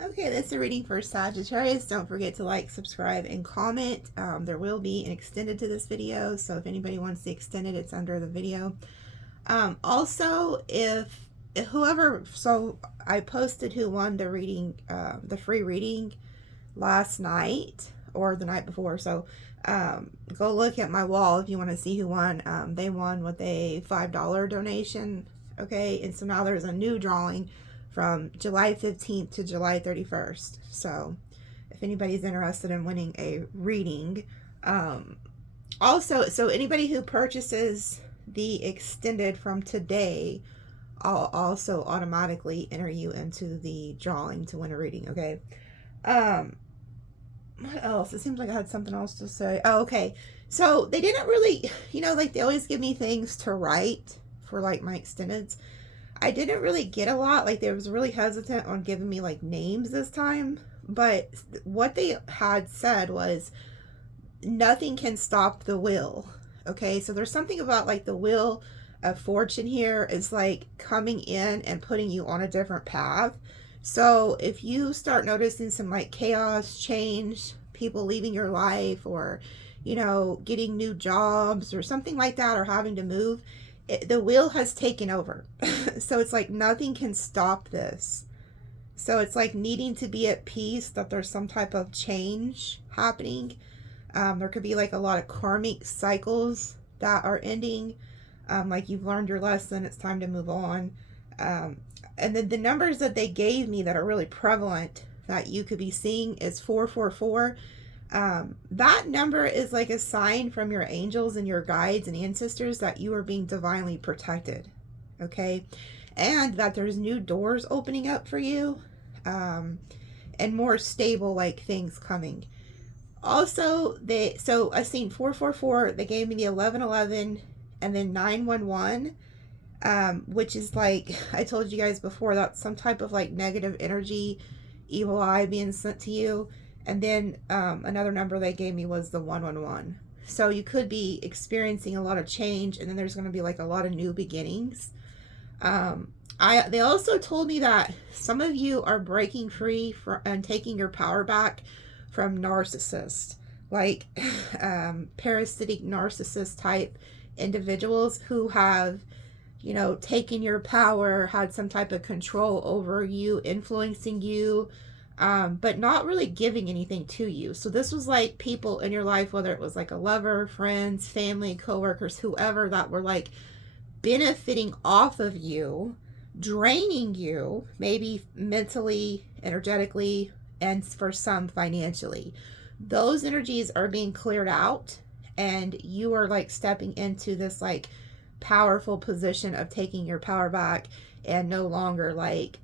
Okay, that's a reading for Sagittarius. Don't forget to like, subscribe, and comment. There will be an extended to this video, so if anybody wants the extended, it's under the video. Also, if whoever, so I posted who won the reading, the free reading last night or the night before. So go look at my wall if you want to see who won. They won with a $5 donation. Okay, and so now there's a new drawing from July 15th to July 31st. So if anybody's interested in winning a reading, also, so anybody who purchases the extended from today, I'll also automatically enter you into the drawing to win a reading. Okay. What else? It seems like I had something else to say. Oh, okay. So they didn't really, like they always give me things to write for like my extendeds. I didn't really get a lot. Like they was really hesitant on giving me like names this time. But what they had said was nothing can stop the will. Okay, so there's something about like the wheel of fortune here is like coming in and putting you on a different path. So if you start noticing some like chaos, change, people leaving your life, or getting new jobs or something like that, or having to move, the wheel has taken over. So it's like nothing can stop this. So it's like needing to be at peace that there's some type of change happening. There could be like a lot of karmic cycles that are ending. Like you've learned your lesson, it's time to move on. And then the numbers that they gave me that are really prevalent that you could be seeing is 444. That number is like a sign from your angels and your guides and ancestors that you are being divinely protected. Okay. And that there's new doors opening up for you, and more stable like things coming. Also, so I seen 444. They gave me the 1111 and then 911, which is like I told you guys before, that's some type of like negative energy, evil eye being sent to you. And then another number they gave me was the 111. So you could be experiencing a lot of change, and then there's going to be like a lot of new beginnings. They also told me that some of you are breaking free and taking your power back from narcissists, like parasitic narcissist type individuals who have, taken your power, had some type of control over you, influencing you, but not really giving anything to you. So this was like people in your life, whether it was like a lover, friends, family, coworkers, whoever, that were like benefiting off of you, draining you, maybe mentally, energetically, and for some financially. Those energies are being cleared out, and you are like stepping into this like powerful position of taking your power back and no longer like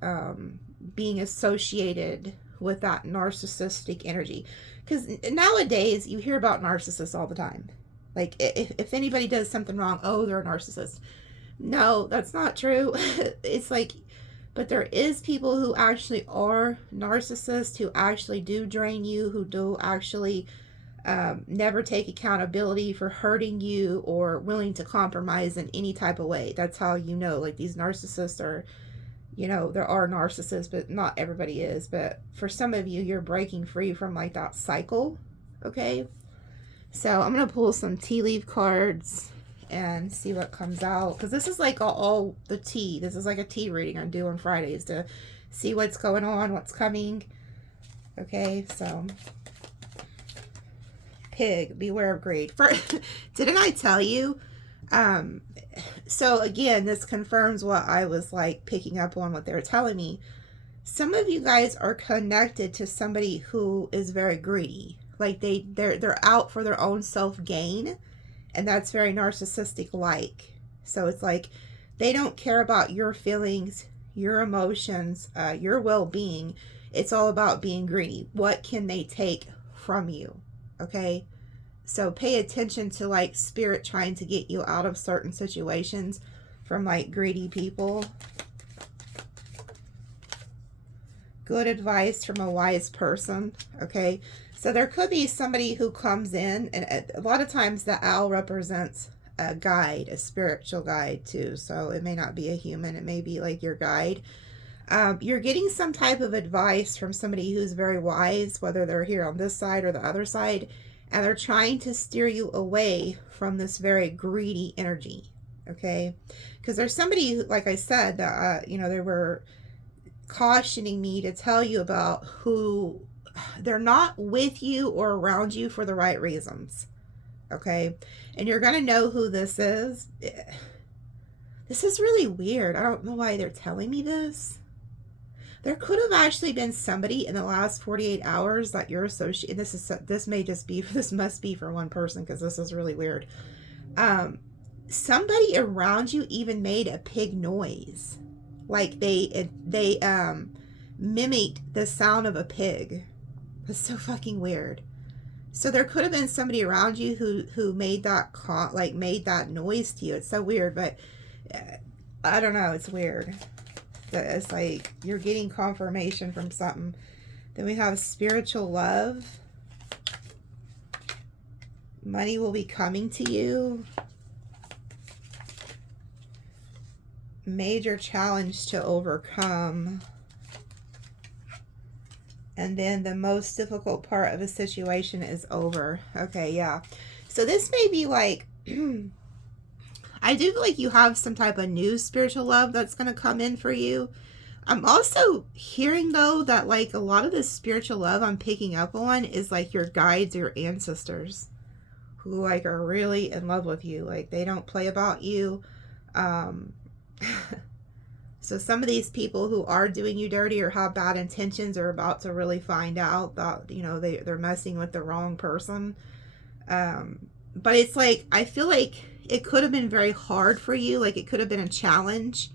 being associated with that narcissistic energy. Because nowadays you hear about narcissists all the time. Like if anybody does something wrong, oh, they're a narcissist. No, that's not true. It's like, but there is people who actually are narcissists, who actually do drain you, who do actually never take accountability for hurting you or willing to compromise in any type of way. That's how like these narcissists are, there are narcissists, but not everybody is. But for some of you, you're breaking free from like that cycle. Okay. So I'm going to pull some tea leaf cards and see what comes out, because this is like all the tea. This is like a tea reading I do on Fridays to see what's going on, what's coming. Okay, so pig, beware of greed. Didn't I tell you? So again, this confirms what I was like picking up on, what they were telling me. Some of you guys are connected to somebody who is very greedy. Like they're out for their own self-gain. And that's very narcissistic like. So it's like they don't care about your feelings, your emotions, your well-being. It's all about being greedy. What can they take from you? Okay? So pay attention to like spirit trying to get you out of certain situations from like greedy people. Good advice from a wise person. Okay? So there could be somebody who comes in, and a lot of times the owl represents a guide, a spiritual guide too. So it may not be a human, it may be like your guide. You're getting some type of advice from somebody who's very wise, whether they're here on this side or the other side, and they're trying to steer you away from this very greedy energy, okay? Because there's somebody, like I said, that, you know, they were cautioning me to tell you about who they're not with you or around you for the right reasons, okay? And you're going to know who this is. This is really weird. I don't know why they're telling me this. There could have actually been somebody in the last 48 hours that you're associated. This must be for one person, because this is really weird. Somebody around you even made a pig noise, like they mimicked the sound of a pig. That's so fucking weird. So there could have been somebody around you who made that made that noise to you. It's so weird, but I don't know. It's weird. It's like you're getting confirmation from something. Then we have spiritual love. Money will be coming to you. Major challenge to overcome. And then the most difficult part of a situation is over. Okay, yeah. So this may be like... I do feel like you have some type of new spiritual love that's going to come in for you. I'm also hearing, though, that like a lot of this spiritual love I'm picking up on is like your guides, your ancestors, who like are really in love with you. Like they don't play about you. So some of these people who are doing you dirty or have bad intentions are about to really find out that, you know, they're messing with the wrong person. But it's like, I feel like it could have been very hard for you. Like it could have been a challenge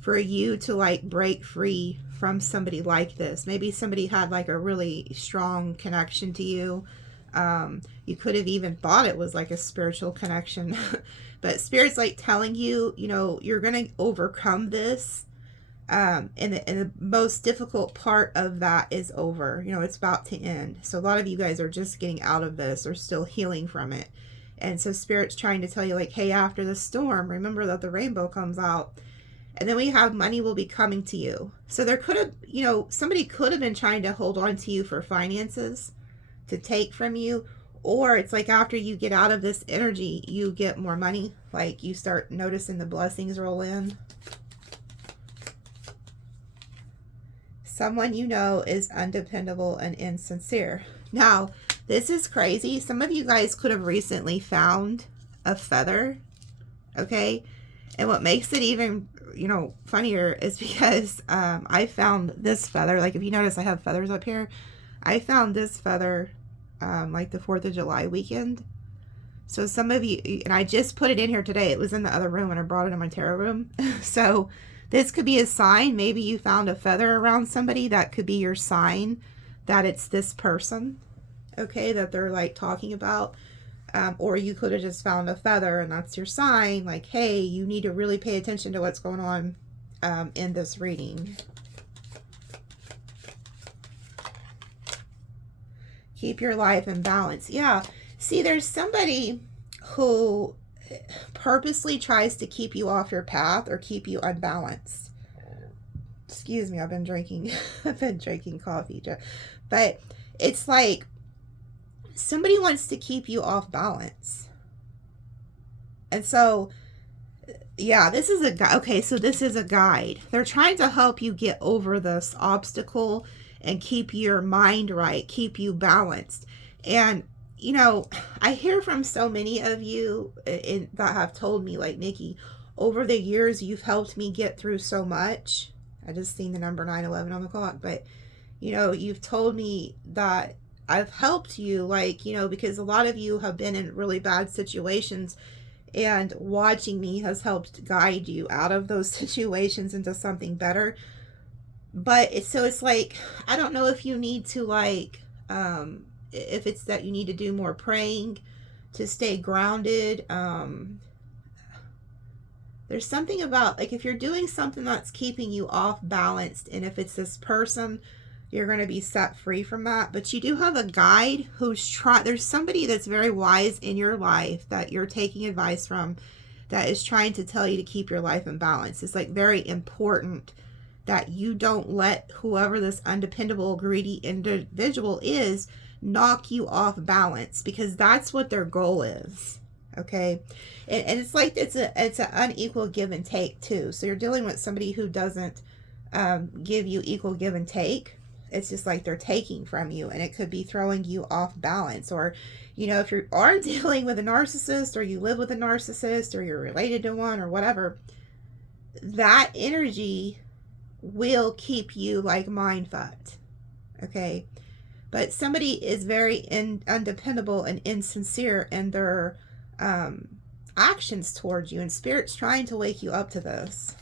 for you to like break free from somebody like this. Maybe somebody had like a really strong connection to you. You could have even thought it was like a spiritual connection. But Spirit's like telling you, you know, you're going to overcome this. And the most difficult part of that is over. You know, it's about to end. So a lot of you guys are just getting out of this or still healing from it. And so Spirit's trying to tell you like, hey, after the storm, remember that the rainbow comes out. And then we have money will be coming to you. So there could have, you know, somebody could have been trying to hold on to you for finances to take from you. Or it's like after you get out of this energy, you get more money. Like you start noticing the blessings roll in. Someone you know is undependable and insincere. Now, this is crazy. Some of you guys could have recently found a feather. Okay? And what makes it even, you know, funnier is because I found this feather. Like if you notice I have feathers up here. I found this feather like the 4th of July weekend. So some of you, and I just put it in here today. It was in the other room and I brought it in my tarot room. So this could be a sign. Maybe you found a feather around somebody. That could be your sign that it's this person, okay, that they're like talking about. Or you could have just found a feather and that's your sign. Like, hey, you need to really pay attention to what's going on in this reading. Keep your life in balance. Yeah. See, there's somebody who purposely tries to keep you off your path or keep you unbalanced. Excuse me, I've been drinking coffee. But it's like somebody wants to keep you off balance. And so, yeah, this is a guide. Okay, so this is a guide. They're trying to help you get over this obstacle and keep your mind right, keep you balanced. And, you know, I hear from so many of you that have told me, like, Nikki, over the years, you've helped me get through so much. I just seen the number 911 on the clock. But, you know, you've told me that I've helped you, like, you know, because a lot of you have been in really bad situations. And watching me has helped guide you out of those situations into something better. But it's like, I don't know if you need to like, if it's that you need to do more praying to stay grounded. There's something about like, if you're doing something that's keeping you off balanced, and if it's this person, you're going to be set free from that. But you do have a guide who's there's somebody that's very wise in your life that you're taking advice from that is trying to tell you to keep your life in balance. It's like very important that you don't let whoever this undependable, greedy individual is knock you off balance, because that's what their goal is. Okay, and it's like it's an unequal give and take too. So you're dealing with somebody who doesn't give you equal give and take. It's just like they're taking from you, and it could be throwing you off balance. Or, you know, if you are dealing with a narcissist, or you live with a narcissist, or you're related to one, or whatever, that energy will keep you like mind fucked. Okay, but somebody is very undependable and insincere in their actions towards you, and Spirit's trying to wake you up to this.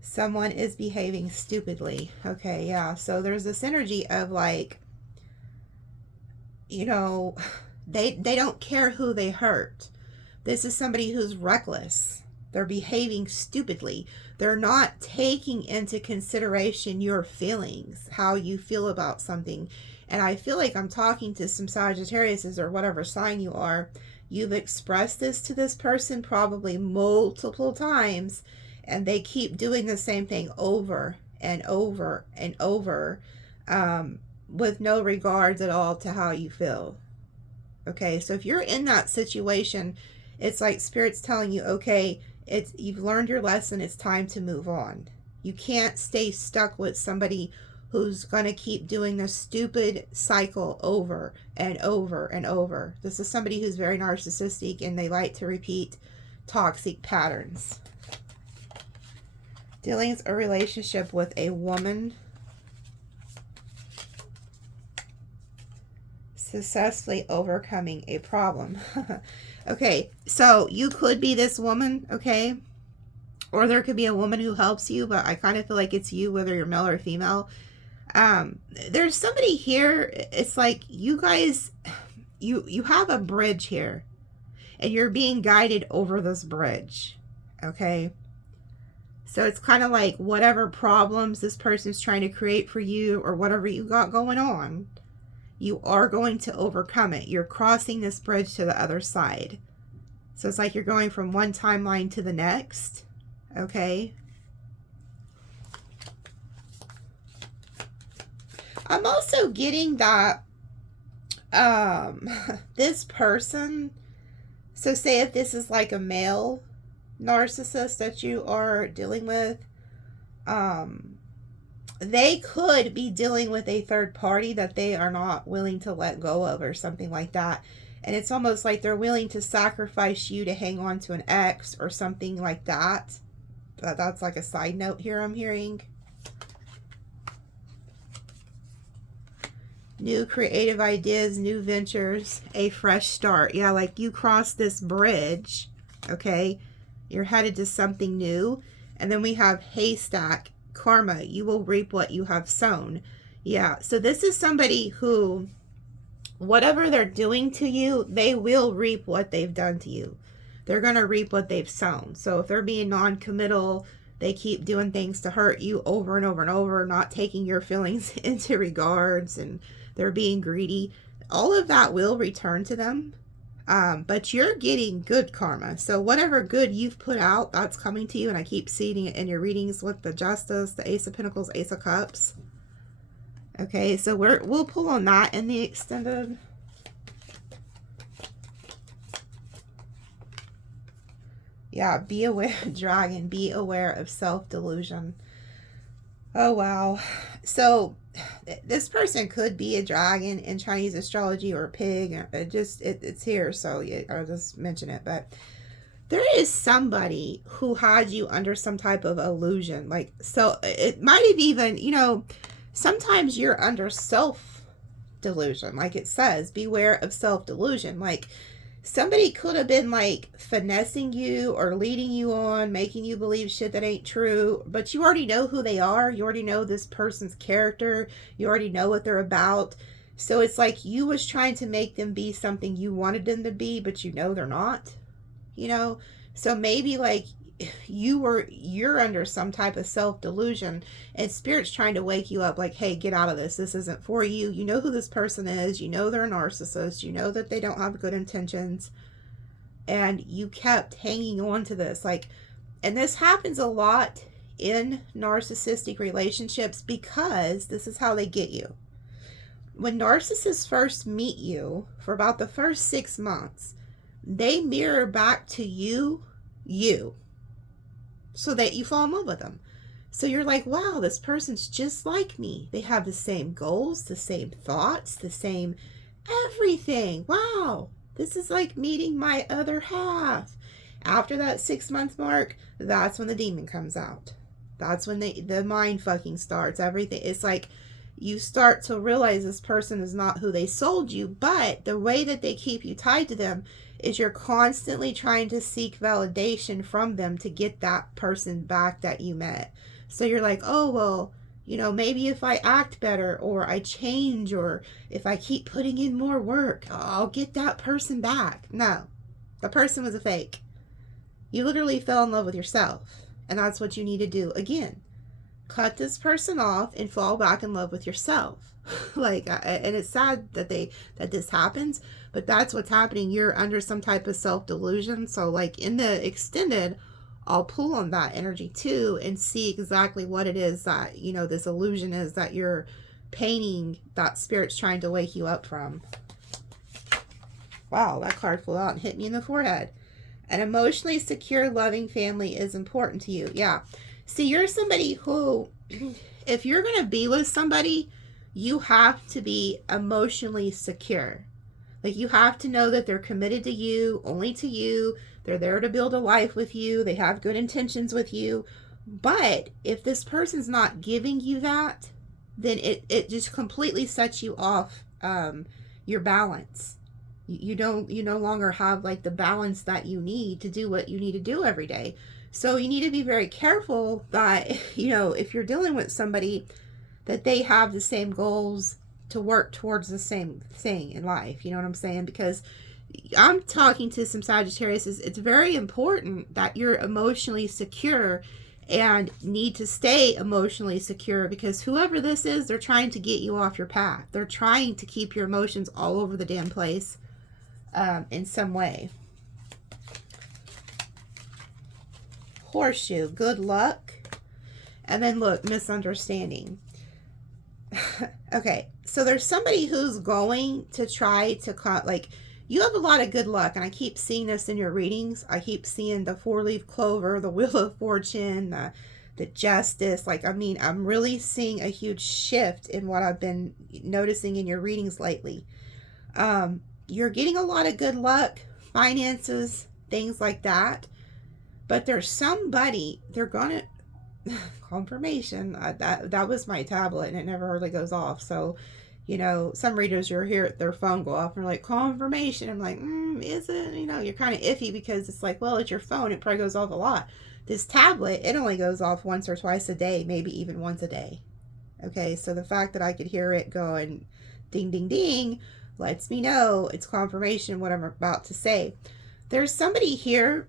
Someone is behaving stupidly. Okay, yeah. So there's this energy of like, you know, they don't care who they hurt. This is somebody who's reckless. They're behaving stupidly. They're not taking into consideration your feelings, how you feel about something. And I feel like I'm talking to some Sagittariuses, or whatever sign you are. You've expressed this to this person probably multiple times, and they keep doing the same thing over and over and over, with no regards at all to how you feel. Okay, so if you're in that situation, it's like Spirit's telling you, okay, you've learned your lesson, it's time to move on. You can't stay stuck with somebody who's going to keep doing this stupid cycle over and over and over. This is somebody who's very narcissistic, and they like to repeat toxic patterns. Dealing a relationship with a woman. Successfully overcoming a problem. Okay, so you could be this woman, okay? Or there could be a woman who helps you, but I kind of feel like it's you, whether you're male or female. There's somebody here, it's like you guys, you have a bridge here, and you're being guided over this bridge, okay? So it's kind of like whatever problems this person's trying to create for you, or whatever you got going on, you are going to overcome it. You're crossing this bridge to the other side. So it's like you're going from one timeline to the next. Okay. I'm also getting that this person, so say if this is like a male narcissist that you are dealing with, they could be dealing with a third party that they are not willing to let go of, or something like that. And it's almost like they're willing to sacrifice you to hang on to an ex or something like that. That's like a side note here I'm hearing. New creative ideas, new ventures, a fresh start. Yeah, like you cross this bridge, okay? You're headed to something new. And then we have haystack, karma. You will reap what you have sown. Yeah, so this is somebody who, whatever they're doing to you, they will reap what they've done to you. They're going to reap what they've sown. So if they're being non-committal, they keep doing things to hurt you over and over and over, not taking your feelings into regards, and they're being greedy, all of that will return to them. But you're getting good karma. So whatever good you've put out, that's coming to you. And I keep seeing it in your readings with the Justice, the Ace of Pentacles, Ace of Cups. Okay, so we'll pull on that in the extended. Yeah, be aware, dragon, be aware of self-delusion. Oh, wow. So this person could be a dragon in Chinese astrology, or a pig. It's here, so I'll just mention it. But there is somebody who had you under some type of illusion. Like, so it might have even, you know, sometimes you're under self-delusion. Like it says, beware of self-delusion. Like, somebody could have been like finessing you or leading you on, making you believe shit that ain't true, but you already know who they are. You already know this person's character. You already know what they're about. So it's like you was trying to make them be something you wanted them to be, but you know they're not, you know? So maybe like you're under some type of self-delusion, and Spirit's trying to wake you up like, hey, get out of this. This isn't for you. You know who this person is. You know they're a narcissist. You know that they don't have good intentions. And you kept hanging on to this. Like, And this happens a lot in narcissistic relationships because this is how they get you. When narcissists first meet you, for about the first 6 months, they mirror back to you, so that you fall in love with them. So you're like, wow, this person's just like me. They have the same goals, the same thoughts, the same everything. Wow, this is like meeting my other half. After that 6-month mark, that's when the demon comes out. That's when the mind fucking starts. Everything. It's like you start to realize this person is not who they sold you, but the way that they keep you tied to them is you're constantly trying to seek validation from them to get that person back that you met. So you're like, oh, well, you know, maybe if I act better or I change or if I keep putting in more work, I'll get that person back. No, the person was a fake. You literally fell in love with yourself. And that's what you need to do. Again, cut this person off and fall back in love with yourself. And it's sad that this happens, but that's what's happening. You're under some type of self-delusion. So like in the extended, I'll pull on that energy too and see exactly what it is that, you know, this illusion is that you're painting, that spirit's trying to wake you up from. Wow, that card flew out and hit me in the forehead. An emotionally secure, loving family is important to you. Yeah. See, you're somebody who, if you're going to be with somebody, you have to be emotionally secure. Like, you have to know that they're committed to you, only to you. They're there to build a life with you. They have good intentions with you. But if this person's not giving you that, then it just completely sets you off your balance. You no longer have like the balance that you need to do what you need to do every day. So you need to be very careful that, you know, if you're dealing with somebody, that they have the same goals to work towards the same thing in life. You know what I'm saying? Because I'm talking to some Sagittarius. It's very important that you're emotionally secure and need to stay emotionally secure, because whoever this is, they're trying to get you off your path. They're trying to keep your emotions all over the damn place in some way. Horseshoe, good luck. And then look, misunderstanding. Okay, so there's somebody who's going to try to, like, you have a lot of good luck, and I keep seeing this in your readings. I keep seeing the 4-leaf clover, the wheel of fortune, the justice. Like, I mean, I'm really seeing a huge shift in what I've been noticing in your readings lately. You're getting a lot of good luck, finances, things like that. But there's somebody, they're gonna, confirmation, that was my tablet and it never hardly goes off. So, you know, some readers, you'll hear their phone go off and they're like, confirmation. I'm like, is it? You know, you're kind of iffy because it's like, well, it's your phone. It probably goes off a lot. This tablet, it only goes off once or twice a day, maybe even once a day. Okay, so the fact that I could hear it going ding, ding, ding, lets me know it's confirmation what I'm about to say. There's somebody here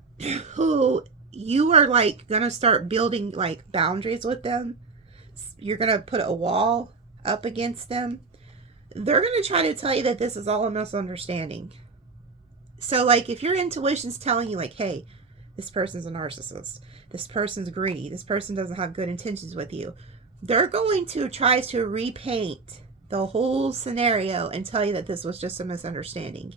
who you are like gonna start building like boundaries with them. You're gonna put a wall up against them. They're gonna try to tell you that this is all a misunderstanding. So like if your intuition's telling you like, hey, this person's a narcissist, this person's greedy, this person doesn't have good intentions with you, they're going to try to repaint the whole scenario and tell you that this was just a misunderstanding.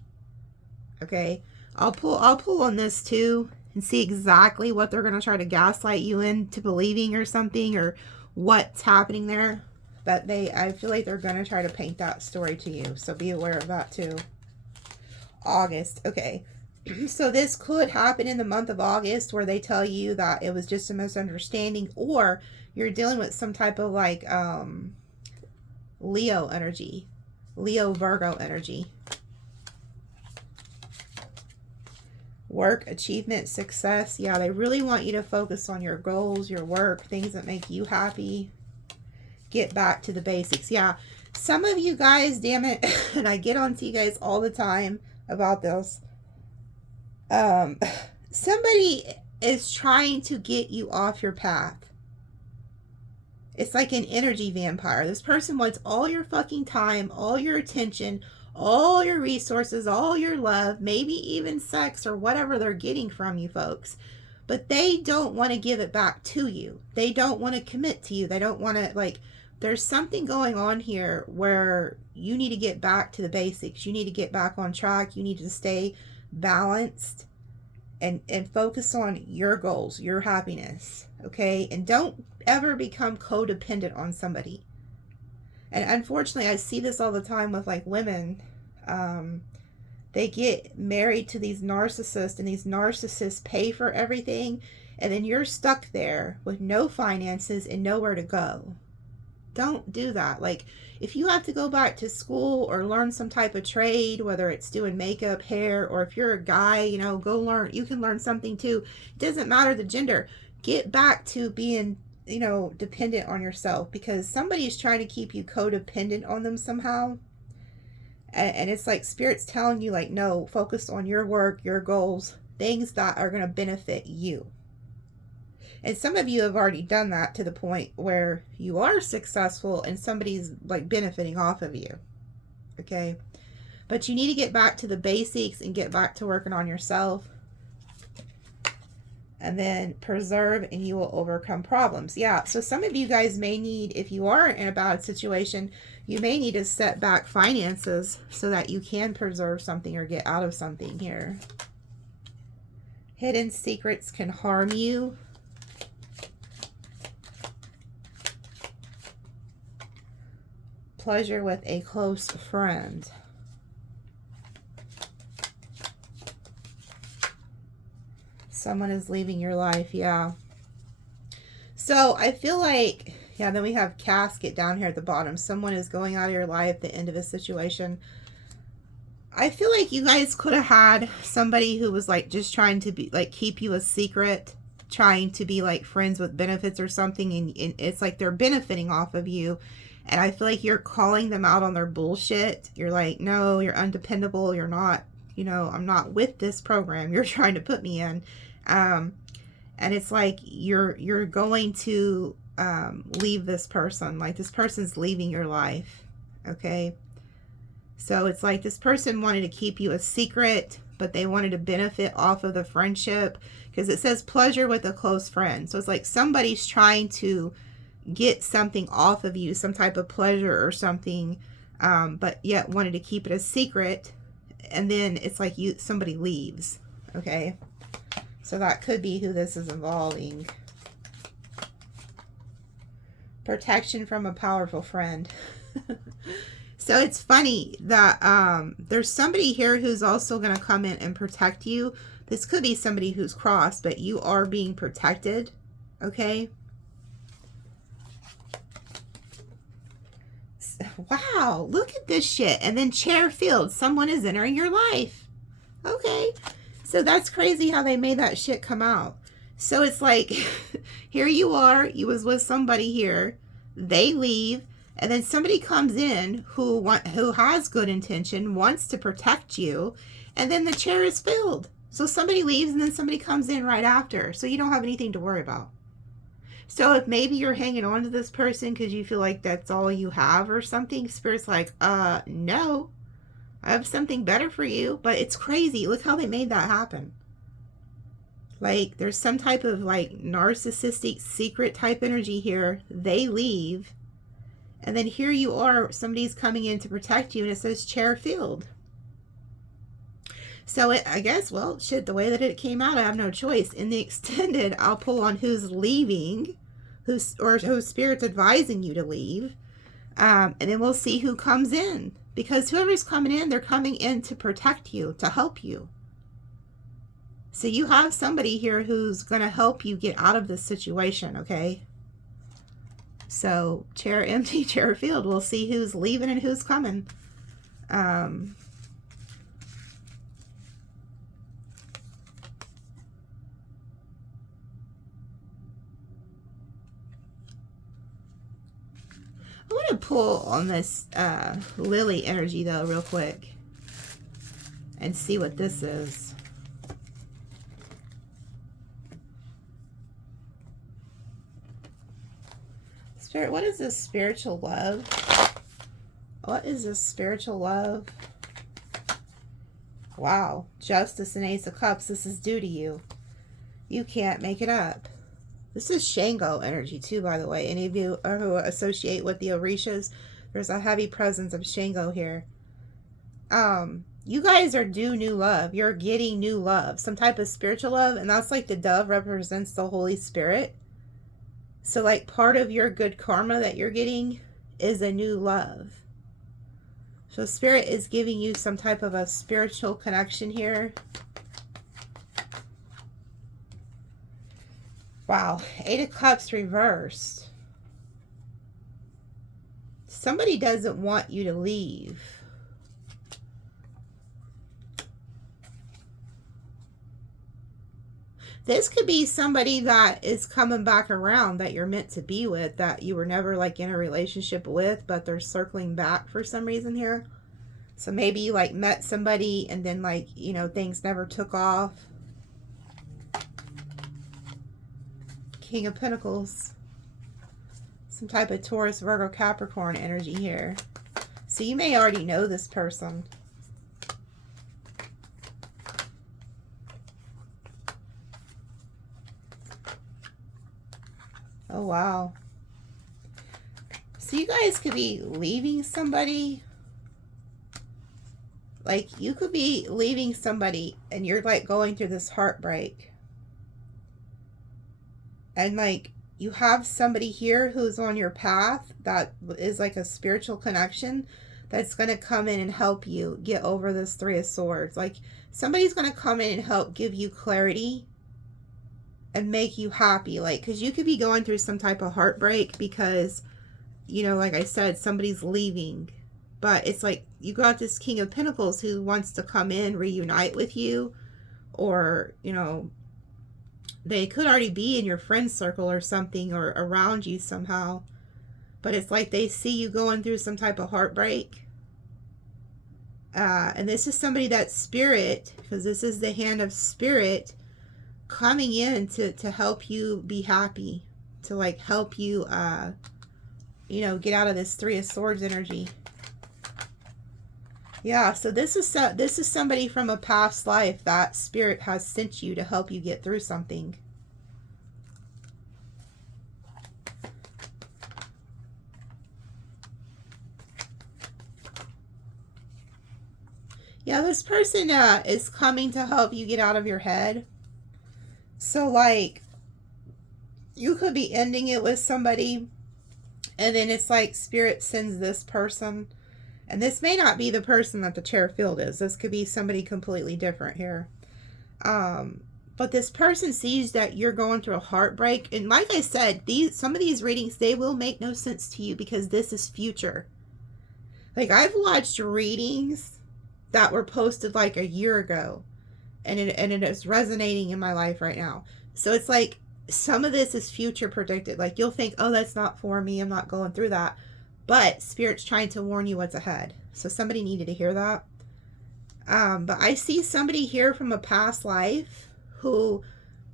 Okay, I'll pull on this too and see exactly what they're going to try to gaslight you into believing or something, or what's happening there. But I feel like they're going to try to paint that story to you. So be aware of that too. August. Okay. So this could happen in the month of August, where they tell you that it was just a misunderstanding, or you're dealing with some type of like Leo energy, Leo Virgo energy. Work, achievement, success. Yeah, they really want you to focus on your goals, your work, things that make you happy. Get back to the basics. Yeah, some of you guys, damn it, and I get on to you guys all the time about this. Somebody is trying to get you off your path. It's like an energy vampire. This person wants all your fucking time, all your attention, all your resources, all your love, maybe even sex or whatever they're getting from you folks. but they don't want to give it back to you. They don't want to commit to you. They don't want to, like, there's something going on here where you need to get back to the basics. You need to get back on track. You need to stay balanced and focus on your goals, your happiness, okay? And don't ever become codependent on somebody. And unfortunately, I see this all the time with, like, women. They get married to these narcissists, and these narcissists pay for everything, and then you're stuck there with no finances and nowhere to go. Don't do that. Like, if you have to go back to school or learn some type of trade, whether it's doing makeup, hair, or if you're a guy, you know, go learn. You can learn something too. It doesn't matter the gender. Get back to being, you know, dependent on yourself, because somebody's trying to keep you codependent on them somehow. And it's like Spirit's telling you, like, no, focus on your work, your goals, things that are going to benefit you. And some of you have already done that to the point where you are successful and somebody's, like, benefiting off of you. Okay? But you need to get back to the basics and get back to working on yourself. And then preserve and you will overcome problems. Yeah, so some of you guys may need, if you are in a bad situation, you may need to set back finances so that you can preserve something or get out of something here. Hidden secrets can harm you. Pleasure with a close friend. Someone is leaving your life, yeah. So I feel like, yeah, then we have casket down here at the bottom. Someone is going out of your life, the end of a situation. I feel like you guys could have had somebody who was, like, just trying to be, like, keep you a secret, trying to be, like, friends with benefits or something, and it's like they're benefiting off of you. And I feel like you're calling them out on their bullshit. You're like, no, you're undependable. You're not, you know, I'm not with this program you're trying to put me in. And it's like you're going to leave this person. Like, this person's leaving your life. Okay? So it's like this person wanted to keep you a secret, but they wanted to benefit off of the friendship, because it says pleasure with a close friend. So it's like somebody's trying to get something off of you, some type of pleasure or something, but yet wanted to keep it a secret. And then it's like somebody leaves. Okay? So that could be who this is involving. Protection from a powerful friend. So it's funny that there's somebody here who's also going to come in and protect you. This could be somebody who's crossed, but you are being protected. Okay? Wow, look at this shit. And then chair filled. Someone is entering your life. Okay. So that's crazy how they made that shit come out. So it's like, here you are. You was with somebody here. They leave. And then somebody comes in who has good intention, wants to protect you. And then the chair is filled. So somebody leaves and then somebody comes in right after. So you don't have anything to worry about. So if maybe you're hanging on to this person because you feel like that's all you have or something, Spirit's like, no. I have something better for you. But it's crazy. Look how they made that happen. Like, there's some type of, like, narcissistic secret type energy here. They leave. And then here you are. Somebody's coming in to protect you. And it says chair filled. So I guess, well, shit, the way that it came out, I have no choice. In the extended, I'll pull on who's leaving. Who's Spirit's advising you to leave. And then we'll see who comes in. Because whoever's coming in, they're coming in to protect you, to help you. So you have somebody here who's going to help you get out of this situation, okay? So chair empty, chair filled. We'll see who's leaving and who's coming. I want to pull on this Lily energy, though, real quick. And see what this is. Spirit, what is this spiritual love? What is this spiritual love? Wow. Justice and Ace of Cups. This is due to you. You can't make it up. This is Shango energy too, by the way. Any of you who associate with the Orishas, there's a heavy presence of Shango here. You guys are due new love. You're getting new love, some type of spiritual love, and that's like the dove represents the Holy Spirit. So like part of your good karma that you're getting is a new love. So Spirit is giving you some type of a spiritual connection here. Wow, 8 of Cups reversed. Somebody doesn't want you to leave. This could be somebody that is coming back around that you're meant to be with, that you were never like in a relationship with, but they're circling back for some reason here. So maybe you like met somebody and then like, you know, things never took off. King of Pentacles. Some type of Taurus, Virgo, Capricorn energy here. So you may already know this person. Oh, wow. So you guys could be leaving somebody. Like, you could be leaving somebody and you're, like, going through this heartbreak. And, like, you have somebody here who's on your path that is, like, a spiritual connection that's going to come in and help you get over this 3 of Swords. Like, somebody's going to come in and help give you clarity and make you happy, like, because you could be going through some type of heartbreak because, you know, like I said, somebody's leaving, but it's like you got this King of Pentacles who wants to come in, reunite with you, or, you know, they could already be in your friend circle or something, or around you somehow, but it's like they see you going through some type of heartbreak. And this is somebody that Spirit, because this is the hand of Spirit, coming in to help you be happy, to like help you you know, get out of this 3 of Swords energy. Yeah, so this is somebody from a past life that Spirit has sent you to help you get through something. Yeah, this person is coming to help you get out of your head. So, like, you could be ending it with somebody, and then it's like Spirit sends this person. And this may not be the person that the chair field is. This could be somebody completely different here. But this person sees that you're going through a heartbreak. And like I said, some of these readings, they will make no sense to you because this is future. Like, I've watched readings that were posted like a year ago. And it is resonating in my life right now. So it's like some of this is future predicted. Like, you'll think, oh, that's not for me. I'm not going through that. But Spirit's trying to warn you what's ahead. So somebody needed to hear that. But I see somebody here from a past life who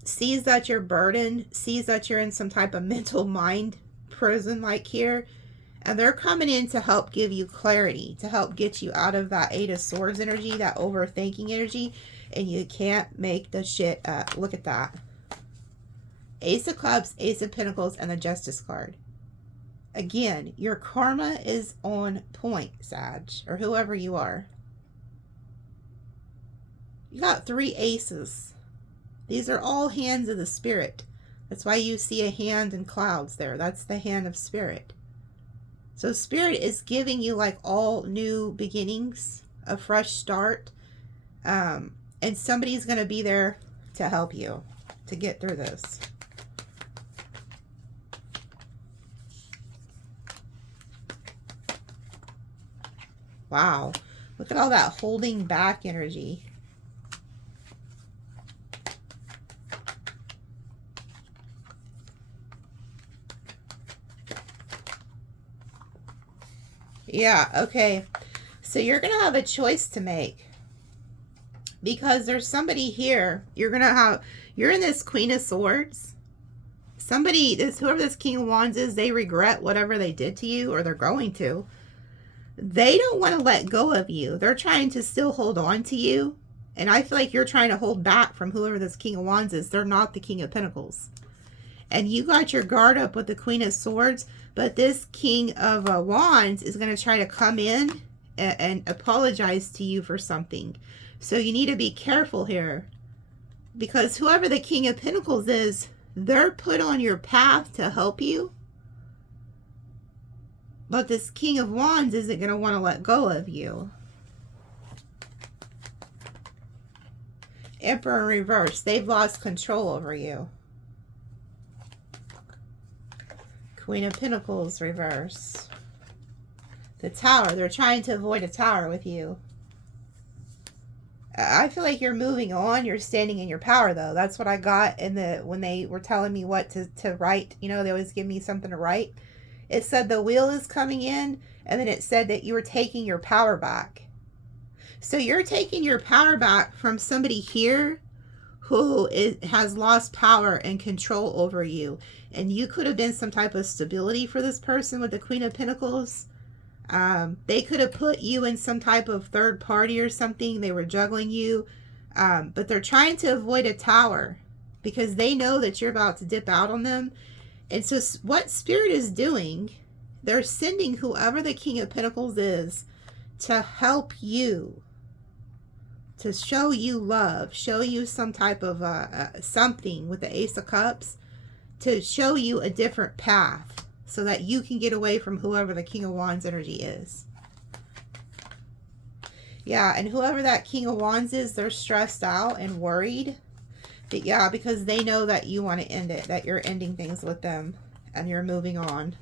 sees that you're burdened, sees that you're in some type of mental mind prison like here. And they're coming in to help give you clarity, to help get you out of that 8 of Swords energy, that overthinking energy. And you can't make the shit up. Look at that. Ace of Cups, Ace of Pentacles, and the Justice card. Again, your karma is on point, Sag, or whoever you are. You got 3 aces. These are all hands of the Spirit. That's why you see a hand in clouds there. That's the hand of Spirit. So Spirit is giving you like all new beginnings, a fresh start. And somebody's going to be there to help you to get through this. Wow. Look at all that holding back energy. Yeah, okay. So you're going to have a choice to make. Because there's somebody here. You're in this Queen of Swords. Whoever this King of Wands is, they regret whatever they did to you, or they're going to. They don't want to let go of you. They're trying to still hold on to you. And I feel like you're trying to hold back from whoever this King of Wands is. They're not the King of Pentacles. And you got your guard up with the Queen of Swords. But this King of Wands is going to try to come in and apologize to you for something. So you need to be careful here. Because whoever the King of Pentacles is, they're put on your path to help you. But this King of Wands isn't going to want to let go of you. Emperor in reverse. They've lost control over you. Queen of Pentacles reverse. The Tower. They're trying to avoid a tower with you. I feel like you're moving on. You're standing in your power, though. That's what I got in the when they were telling me what to write. You know, they always give me something to write. It said the wheel is coming in, and then it said that you were taking your power back. So you're taking your power back from somebody here who has lost power and control over you. And you could have been some type of stability for this person with the Queen of Pentacles. They could have put you in some type of third party or something. They were juggling you. But they're trying to avoid a tower because they know that you're about to dip out on them. And so what Spirit is doing, they're sending whoever the King of Pentacles is to help you, to show you love, show you some type of something with the Ace of Cups, to show you a different path so that you can get away from whoever the King of Wands energy is. Yeah, and whoever that King of Wands is, they're stressed out and worried. But yeah, because they know that you want to end it, that you're ending things with them and you're moving on.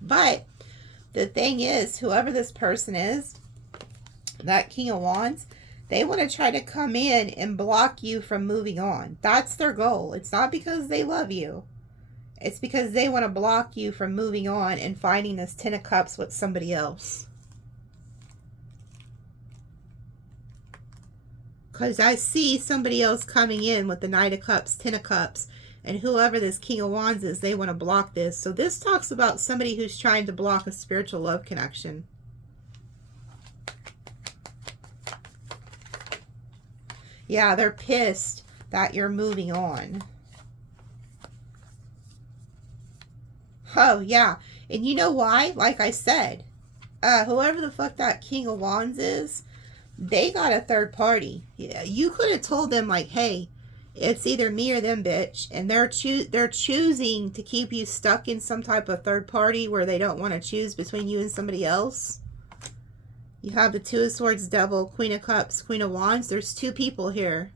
But the thing is, whoever this person is, that King of Wands, they want to try to come in and block you from moving on. That's their goal. It's not because they love you. It's because they want to block you from moving on and finding this Ten of Cups with somebody else. Because I see somebody else coming in with the Knight of Cups, Ten of Cups, and whoever this King of Wands is, they want to block this. So this talks about somebody who's trying to block a spiritual love connection. Yeah, they're pissed that you're moving on. Oh, yeah. And you know why? Like I said, whoever the fuck that King of Wands is, they got a third party. Yeah, you could have told them, like, hey, it's either me or them, bitch. And they're choosing to keep you stuck in some type of third party where they don't want to choose between you and somebody else. You have the Two of Swords, Devil, Queen of Cups, Queen of Wands. There's two people here.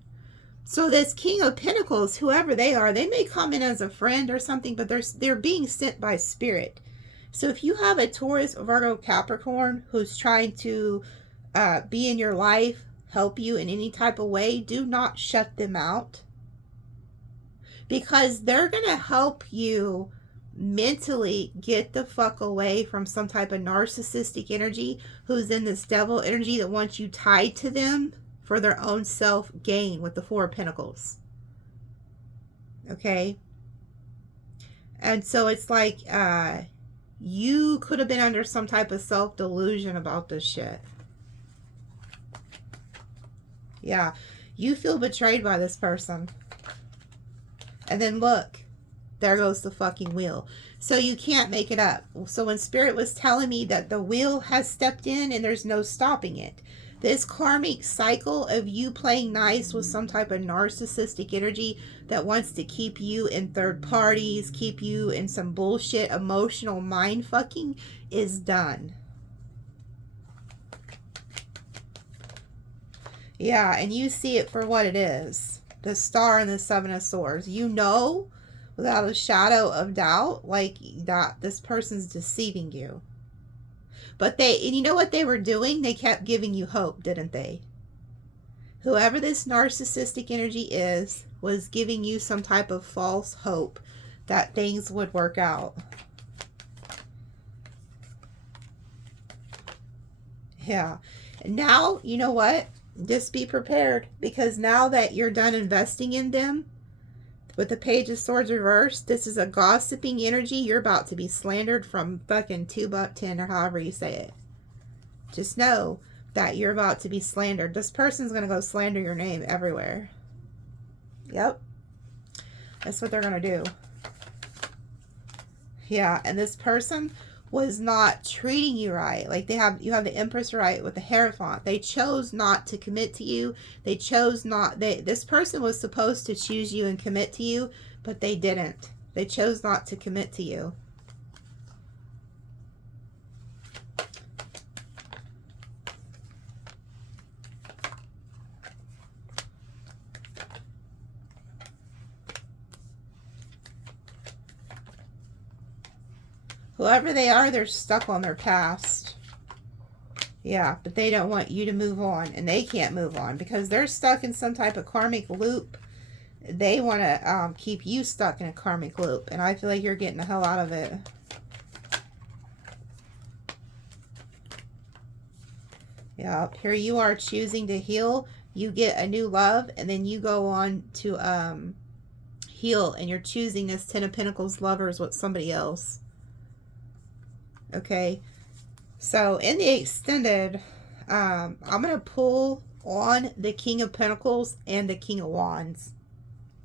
So this King of Pentacles, whoever they are, they may come in as a friend or something, but they're being sent by Spirit. So if you have a Taurus, Virgo, Capricorn who's trying to be in your life, help you in any type of way, do not shut them out. Because they're going to help you mentally get the fuck away from some type of narcissistic energy who's in this devil energy that wants you tied to them for their own self gain with the Four of Pentacles. Okay? And so it's like you could have been under some type of self-delusion about this shit. Yeah, you feel betrayed by this person. And then look, there goes the fucking wheel. So you can't make it up. So when Spirit was telling me that the wheel has stepped in and there's no stopping it, this karmic cycle of you playing nice with some type of narcissistic energy that wants to keep you in third parties, keep you in some bullshit emotional mind fucking is done. Yeah, and you see it for what it is. The Star and the Seven of Swords. You know, without a shadow of doubt, like that this person's deceiving you. But and you know what they were doing? They kept giving you hope, didn't they? Whoever this narcissistic energy is was giving you some type of false hope that things would work out. Yeah. And now, you know what? Just be prepared, because now that you're done investing in them, with the Page of Swords reversed, this is a gossiping energy. You're about to be slandered from fucking $2.10 or however you say it. Just know that you're about to be slandered. This person's going to go slander your name everywhere. Yep. That's what they're going to do. Yeah, and this person was not treating you right. Like you have the Empress right with the Hierophant. They chose not to commit to you. They chose not, this person was supposed to choose you and commit to you, but they didn't. They chose not to commit to you. Whoever they are, they're stuck on their past. Yeah, but they don't want you to move on, and they can't move on because they're stuck in some type of karmic loop. They want to keep you stuck in a karmic loop, and I feel like you're getting the hell out of it. Yeah, here you are choosing to heal. You get a new love, and then you go on to heal, and you're choosing this Ten of Pentacles lovers with somebody else. Okay, so in the extended, I'm going to pull on the King of Pentacles and the King of Wands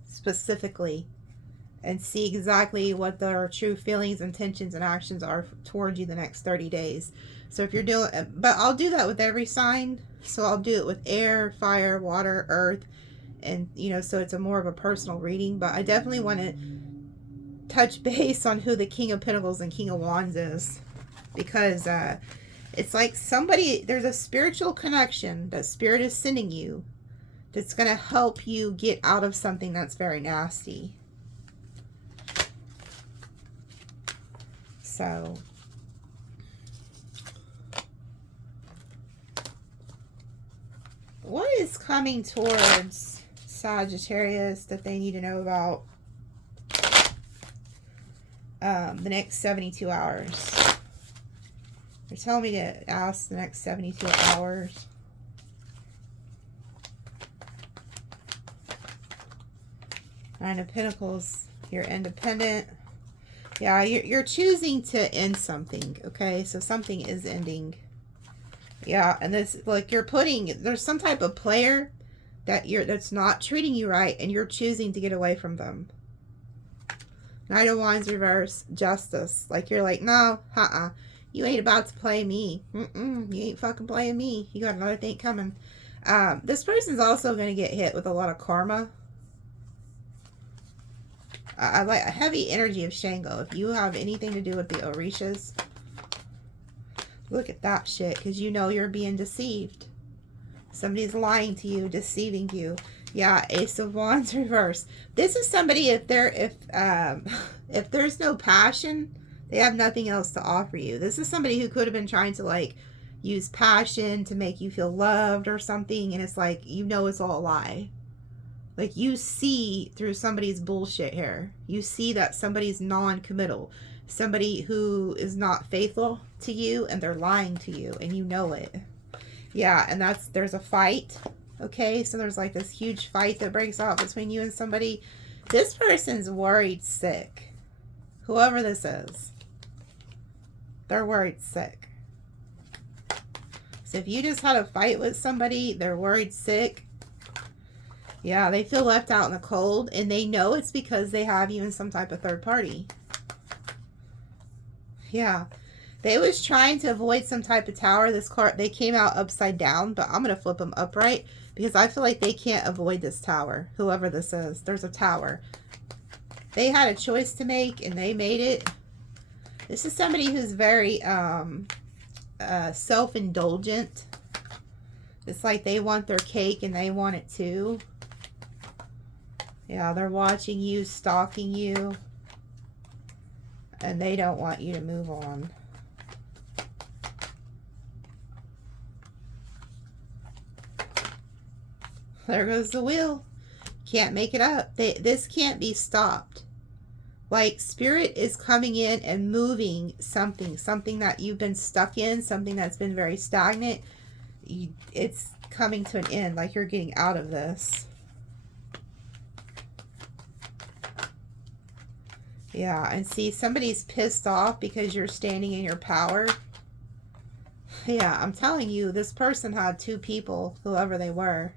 specifically and see exactly what their true feelings, intentions, and actions are towards you the next 30 days. So if you're doing, but I'll do that with every sign. So I'll do it with air, fire, water, earth, and, you know, so it's a more of a personal reading. But I definitely want to touch base on who the King of Pentacles and King of Wands is. Because it's like somebody, there's a spiritual connection that Spirit is sending you that's going to help you get out of something that's very nasty. So, what is coming towards Sagittarius that they need to know about the next 72 hours? They're telling me to ask the next 72 hours. Nine of Pentacles. You're independent. Yeah, you're choosing to end something. Okay, so something is ending. Yeah, and this, like, you're putting, there's some type of player that's not treating you right, and you're choosing to get away from them. Knight of Wands reverse. Justice. Like, you're like, no, you ain't about to play me. You ain't fucking playing me. You got another thing coming. This person's also going to get hit with a lot of karma. I like a heavy energy of Shango. If you have anything to do with the Orishas, look at that shit, because you know you're being deceived. Somebody's lying to you, deceiving you. Yeah, Ace of Wands reverse. This is somebody, if there's no passion, they have nothing else to offer you. This is somebody who could have been trying to, like, use passion to make you feel loved or something. And it's like, you know, it's all a lie. Like, you see through somebody's bullshit here. You see that somebody's non-committal. Somebody who is not faithful to you, and they're lying to you, and you know it. Yeah, and there's a fight. Okay, so there's like this huge fight that breaks out between you and somebody. This person's worried sick. Whoever this is. They're worried sick. So if you just had a fight with somebody, they're worried sick. Yeah, they feel left out in the cold, and they know it's because they have you in some type of third party. Yeah. They was trying to avoid some type of tower. This card, they came out upside down, but I'm going to flip them upright because I feel like they can't avoid this tower. Whoever this is, there's a tower. They had a choice to make, and they made it. This is somebody who's very self-indulgent. It's like they want their cake and they want it too. Yeah, they're watching you, stalking you, and they don't want you to move on. There goes the wheel. Can't make it up. This can't be stopped. Like, Spirit is coming in and moving something that you've been stuck in, something that's been very stagnant. coming to an end, like you're getting out of this. Yeah, and see, somebody's pissed off because you're standing in your power. Yeah, I'm telling you, this person had 2 people, whoever they were.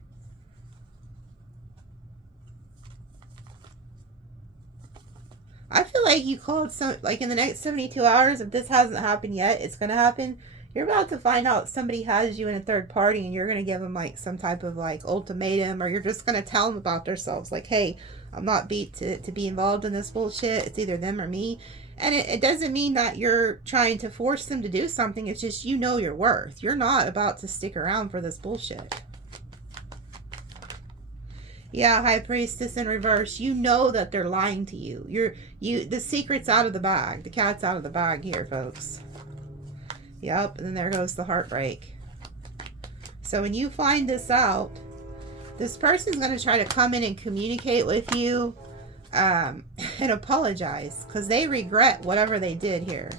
I feel like you called some, like in the next 72 hours, if this hasn't happened yet, it's going to happen. You're about to find out somebody has you in a third party, and you're going to give them like some type of like ultimatum, or you're just going to tell them about themselves. Like, hey, I'm not beat to be involved in this bullshit. It's either them or me. And it doesn't mean that you're trying to force them to do something. It's just, you know your worth. You're not about to stick around for this bullshit. Yeah, High Priestess in reverse. You know that they're lying to you. The secret's out of the bag. The cat's out of the bag here, folks. Yep, and then there goes the heartbreak. So when you find this out, this person's going to try to come in and communicate with you and apologize because they regret whatever they did here.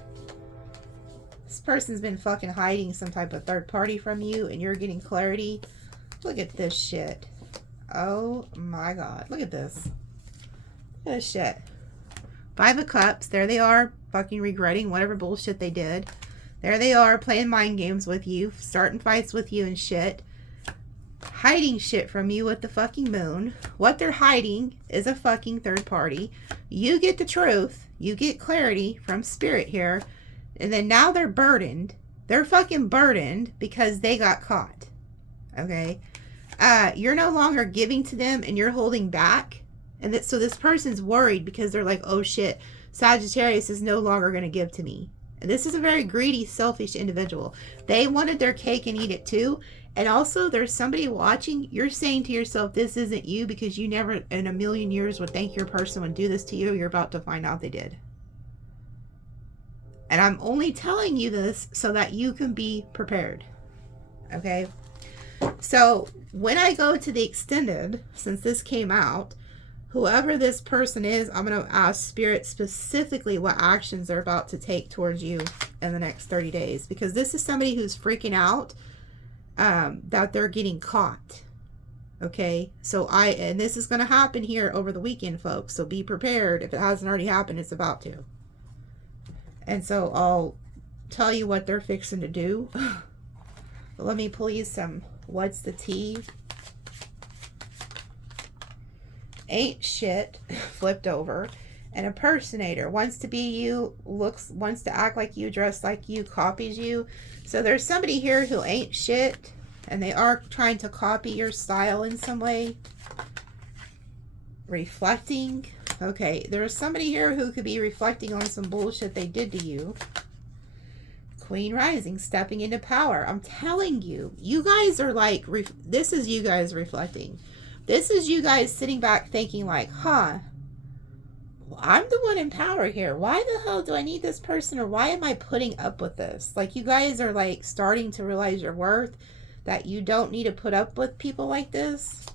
This person's been fucking hiding some type of third party from you, and you're getting clarity. Look at this shit. Oh my God. Look at this. Look at this shit. 5 of Cups. There they are, fucking regretting whatever bullshit they did. There they are, playing mind games with you, starting fights with you and shit. Hiding shit from you with the fucking moon. What they're hiding is a fucking third party. You get the truth. You get clarity from spirit here. And then now they're burdened. They're fucking burdened because they got caught. Okay? You're no longer giving to them, and you're holding back. And so this person's worried because they're like, oh shit, Sagittarius is no longer going to give to me. And this is a very greedy, selfish individual. They wanted their cake and eat it too. And also, there's somebody watching. You're saying to yourself, this isn't you, because you never in a million years would think your person would do this to you. You're about to find out they did. And I'm only telling you this so that you can be prepared. Okay? So when I go to the extended, since this came out, whoever this person is, I'm going to ask Spirit specifically what actions they're about to take towards you in the next 30 days. Because this is somebody who's freaking out that they're getting caught. Okay? So and this is going to happen here over the weekend, folks. So be prepared. If it hasn't already happened, it's about to. And so I'll tell you what they're fixing to do. But let me pull you some... What's the tea? Ain't shit flipped over. An impersonator wants to be you, wants to act like you, dress like you, copies you. So there's somebody here who ain't shit, and they are trying to copy your style in some way. Reflecting. Okay, there's somebody here who could be reflecting on some bullshit they did to you. Queen rising, stepping into power. I'm telling you, you guys are like, this is you guys reflecting. This is you guys sitting back thinking like, huh, well, I'm the one in power here. Why the hell do I need this person, or why am I putting up with this? Like, you guys are like starting to realize your worth, that you don't need to put up with people like this.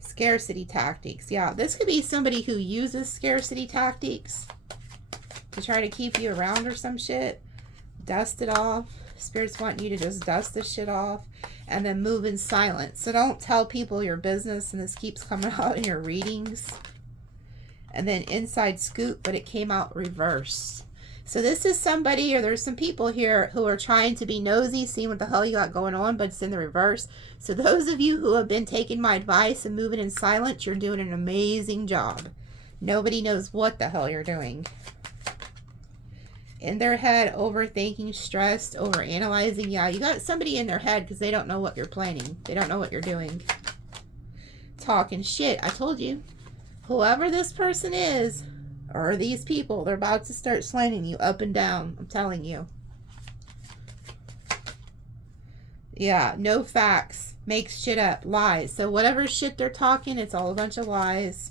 Scarcity tactics. Yeah, this could be somebody who uses scarcity tactics to try to keep you around or some shit. Dust it off. Spirits want you to just dust this shit off and then move in silence. So don't tell people your business, and this keeps coming out in your readings. And then inside scoop, but it came out reversed. So this is somebody, or there's some people here who are trying to be nosy, seeing what the hell you got going on, but it's in the reverse. So those of you who have been taking my advice and moving in silence, you're doing an amazing job. Nobody knows what the hell you're doing. In their head, overthinking, stressed, overanalyzing. Yeah, you got somebody in their head because they don't know what you're planning. They don't know what you're doing. Talking shit. I told you. Whoever this person is, or these people, they're about to start slanging you up and down. I'm telling you. Yeah, no facts. Makes shit up. Lies. So whatever shit they're talking, it's all a bunch of lies.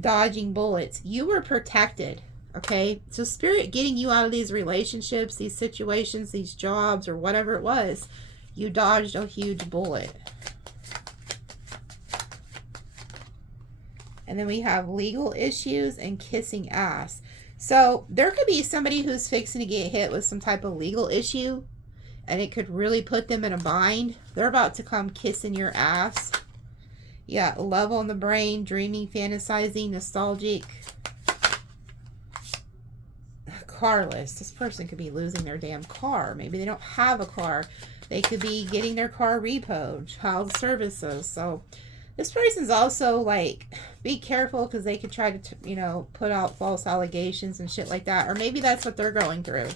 Dodging bullets. You were protected. Okay, so spirit getting you out of these relationships, these situations, these jobs, or whatever it was, you dodged a huge bullet. And then we have legal issues and kissing ass. So there could be somebody who's fixing to get hit with some type of legal issue, and it could really put them in a bind. They're about to come kissing your ass. Yeah, love on the brain, dreaming, fantasizing, nostalgic. Carless. This person could be losing their damn car. Maybe they don't have a car. They could be getting their car repoed. Child services. So this person's also like, be careful, because they could try to, you know, put out false allegations and shit like that. Or maybe that's what they're going through.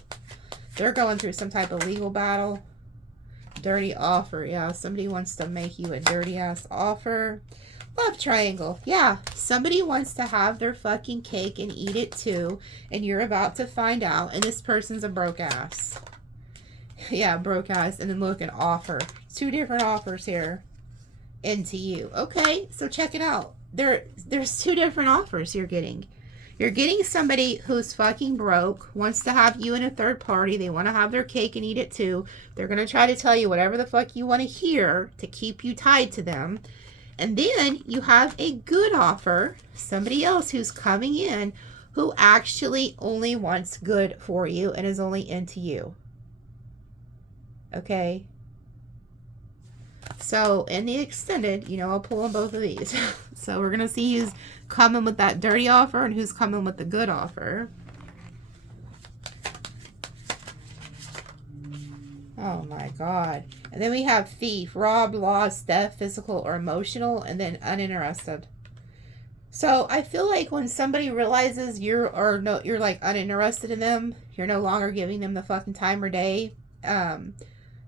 They're going through some type of legal battle. Dirty offer. Yeah, somebody wants to make you a dirty ass offer. Love triangle. Yeah, somebody wants to have their fucking cake and eat it too, and you're about to find out, and this person's a broke ass. Yeah, broke ass. And then look, an offer. 2 different offers here into you. Okay, so check it out. There's 2 different offers you're getting. You're getting somebody who's fucking broke, wants to have you in a third party. They want to have their cake and eat it too. They're going to try to tell you whatever the fuck you want to hear to keep you tied to them. And then you have a good offer, somebody else who's coming in who actually only wants good for you and is only into you. Okay? So in the extended, you know, I'll pull on both of these. So we're going to see who's coming with that dirty offer and who's coming with the good offer. Oh my God. And then we have thief, rob, lost, theft, physical or emotional, and then uninterested. So I feel like when somebody realizes you're like uninterested in them, you're no longer giving them the fucking time or day,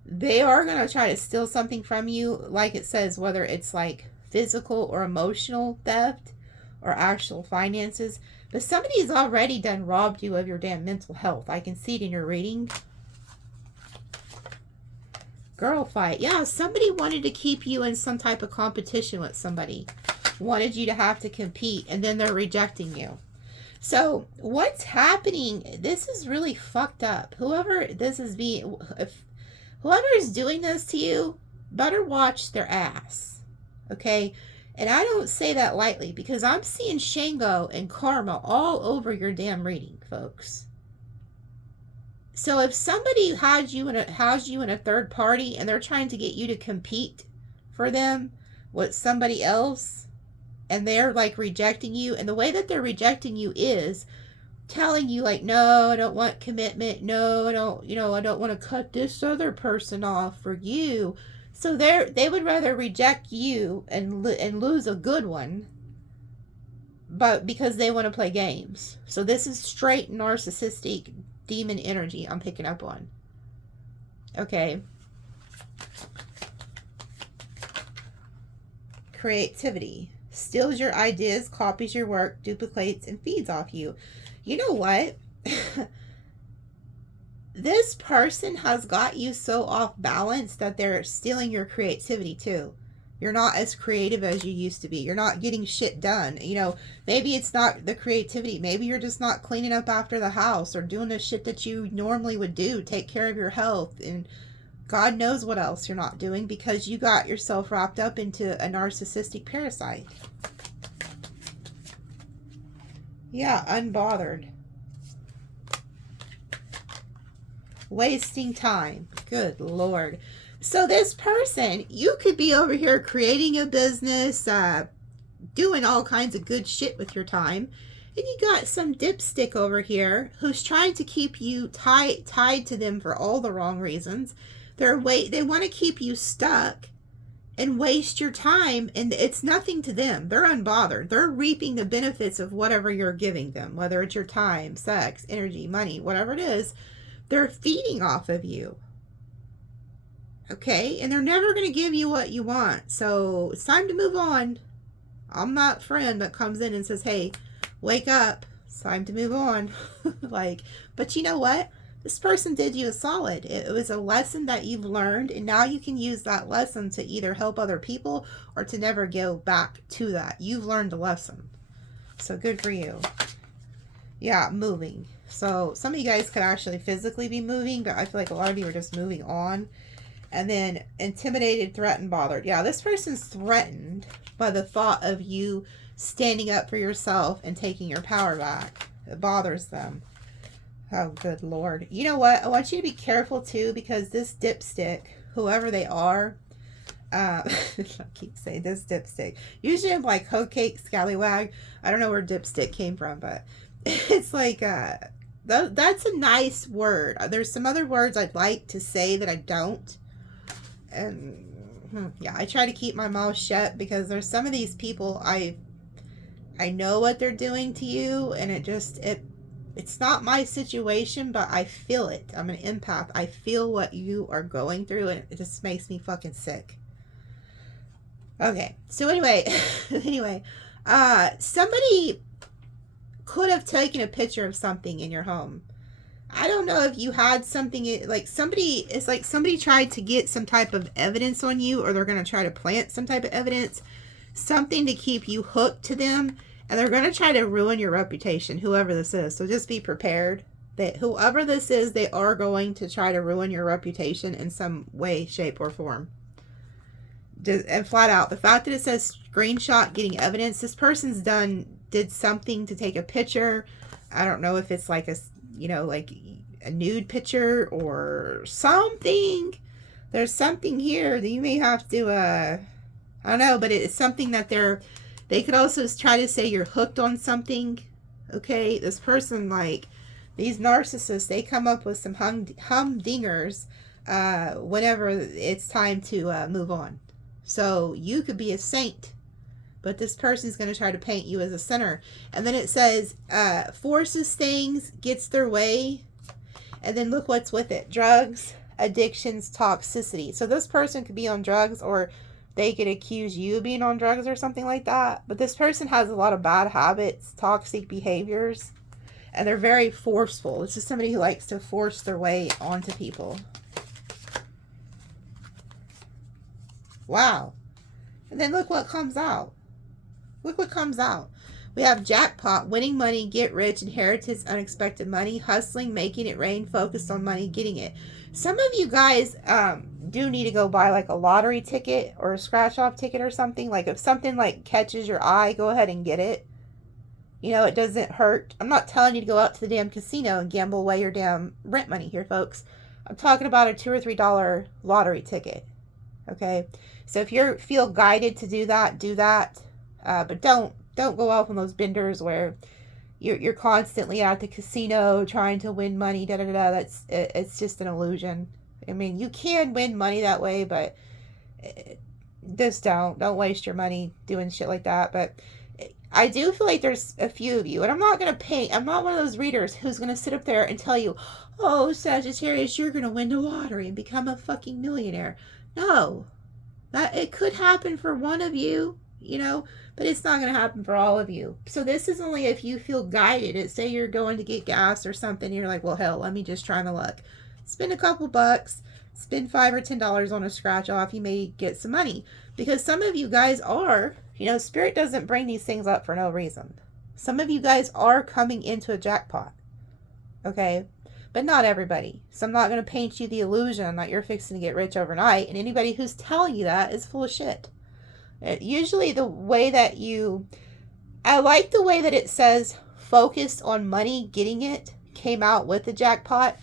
they are going to try to steal something from you, like it says, whether it's like physical or emotional theft or actual finances. But somebody's already done robbed you of your damn mental health. I can see it in your reading. Girl fight. Yeah, somebody wanted to keep you in some type of competition with somebody. Wanted you to have to compete, and then they're rejecting you. So what's happening, this is really fucked up. Whoever this is being, whoever is doing this to you, better watch their ass. Okay? And I don't say that lightly, because I'm seeing Shango and karma all over your damn reading, folks. So if somebody has you in a third party and they're trying to get you to compete for them with somebody else, and they're like rejecting you, and the way that they're rejecting you is telling you like, no, I don't want commitment. No, I don't want to cut this other person off for you. So they would rather reject you and lose a good one, but because they want to play games. So this is straight narcissistic demon energy I'm picking up on. Okay. Creativity. Steals your ideas, copies your work, duplicates, and feeds off you. You know what? This person has got you so off balance that they're stealing your creativity too. You're not as creative as you used to be. You're not getting shit done. You know, maybe it's not the creativity. Maybe you're just not cleaning up after the house or doing the shit that you normally would do. Take care of your health. And God knows what else you're not doing, because you got yourself wrapped up into a narcissistic parasite. Yeah, unbothered. Wasting time. Good Lord. So this person, you could be over here creating a business, doing all kinds of good shit with your time. And you got some dipstick over here who's trying to keep you tied to them for all the wrong reasons. They want to keep you stuck and waste your time, and it's nothing to them. They're unbothered. They're reaping the benefits of whatever you're giving them, whether it's your time, sex, energy, money, whatever it is. They're feeding off of you. Okay? And they're never going to give you what you want. So it's time to move on. I'm that friend that comes in and says, hey, wake up. It's time to move on. But you know what? This person did you a solid. It was a lesson that you've learned, and now you can use that lesson to either help other people or to never go back to that. You've learned a lesson. So good for you. Yeah, moving. So some of you guys could actually physically be moving, but I feel like a lot of you are just moving on. And then intimidated, threatened, bothered. Yeah, this person's threatened by the thought of you standing up for yourself and taking your power back. It bothers them. Oh, good Lord. You know what? I want you to be careful too, because this dipstick, whoever they are, I keep saying this dipstick. Usually I'm like hoe cake, scallywag. I don't know where dipstick came from, but it's like, that's a nice word. There's some other words I'd like to say that I don't. And yeah, I try to keep my mouth shut, because there's some of these people, I know what they're doing to you, and it's not my situation, but I feel it. I'm an empath. I feel what you are going through, and it just makes me fucking sick. Okay, so anyway, somebody could have taken a picture of something in your home. I don't know if you had something, like somebody tried to get some type of evidence on you, or they're going to try to plant some type of evidence, something to keep you hooked to them, and they're going to try to ruin your reputation, whoever this is. So just be prepared that whoever this is, they are going to try to ruin your reputation in some way, shape, or form. And flat out, the fact that it says screenshot getting evidence, this person's did something to take a picture. I don't know if it's like like a nude picture or something. There's something here that you may have to, I don't know, but it's something that they could also try to say you're hooked on something. Okay, this person, like, these narcissists, they come up with some humdingers whenever it's time to move on. So you could be a saint, but this person's going to try to paint you as a sinner. And then it says, forces things, gets their way. And then look what's with it. Drugs, addictions, toxicity. So this person could be on drugs, or they could accuse you of being on drugs or something like that. But this person has a lot of bad habits, toxic behaviors, and they're very forceful. This is somebody who likes to force their way onto people. Wow. And then look what comes out. Look what comes out. We have jackpot, winning money, get rich, inheritance, unexpected money, hustling, making it rain, focused on money, getting it. Some of you guys do need to go buy like a lottery ticket or a scratch off ticket or something. Like if something like catches your eye, go ahead and get it. You know, it doesn't hurt. I'm not telling you to go out to the damn casino and gamble away your damn rent money here, folks. I'm talking about a $2 or $3 lottery ticket. Okay? So if you feel guided to do that, do that. But don't go off on those benders where you're constantly at the casino trying to win money. It's just an illusion. I mean, you can win money that way, but just don't waste your money doing shit like that. But I do feel like there's a few of you, and I'm not one of those readers who's gonna sit up there and tell you, oh, Sagittarius, you're gonna win the lottery and become a fucking millionaire. No, that it could happen for one of you, but it's not going to happen for all of you. So this is only if you feel guided. Say you're going to get gas or something, and you're like, well, hell, let me just try my luck. Spend a couple bucks, spend $5 or $10 on a scratch off, you may get some money. Because some of you guys are, Spirit doesn't bring these things up for no reason. Some of you guys are coming into a jackpot. Okay? But not everybody. So I'm not going to paint you the illusion that you're fixing to get rich overnight. And anybody who's telling you that is full of shit. Usually the way that I like the way that it says focused on money, getting it, came out with the jackpot.